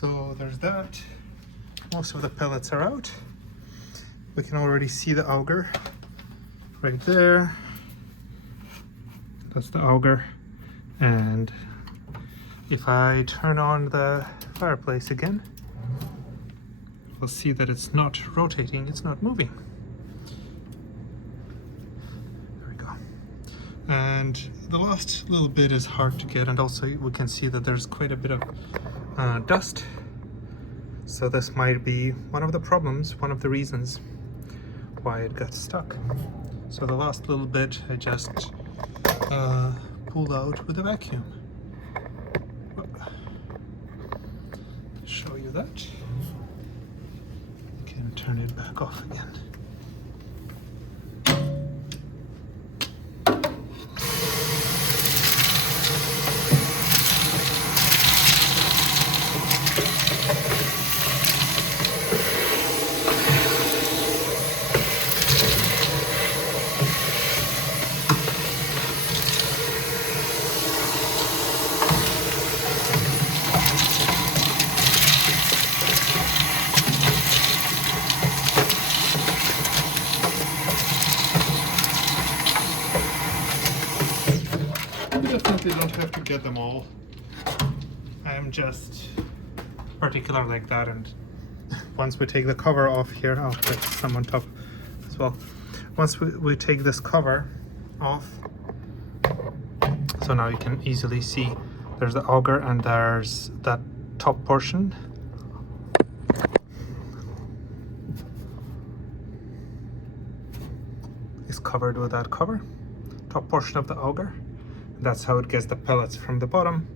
So there's that. Most of the pellets are out. We can already see the auger right there. That's the auger. And if I turn on the fireplace again, we'll see that it's not rotating, it's not moving. There we go. And the last little bit is hard to get, and also we can see that there's quite a bit of dust. So this might be one of the problems, one of the reasons why it got stuck. So the last little bit I just pulled out with a vacuum. Show you that. You can turn it back off again. Definitely don't have to get them all. I am just particular like that, and once we take the cover off here, I'll put some on top as well. Once we take this cover off, so now you can easily see there's the auger and there's that top portion. Is covered with that cover, top portion of the auger. That's how it gets the pellets from the bottom.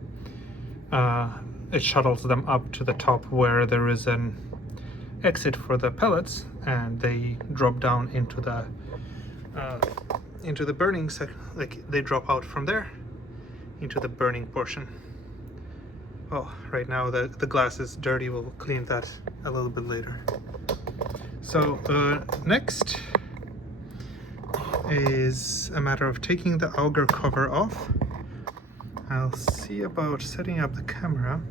It shuttles them up to the top where there is an exit for the pellets, and they drop down into the burning section. Like they drop out from there into the burning portion. Well, right now the glass is dirty. We'll clean that a little bit later. So next is a matter of taking the auger cover off. I'll see about setting up the camera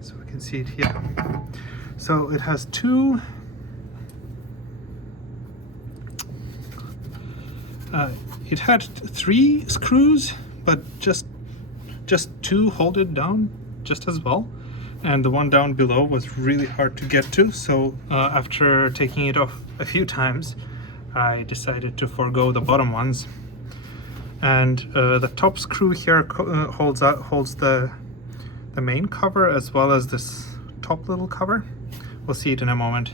so we can see it here. So it has two it had 3 screws, but just 2 hold it down just as well, and the one down below was really hard to get to. So after taking it off a few times, I decided to forego the bottom ones, and the top screw here holds the main cover as well as this top little cover. We'll see it in a moment.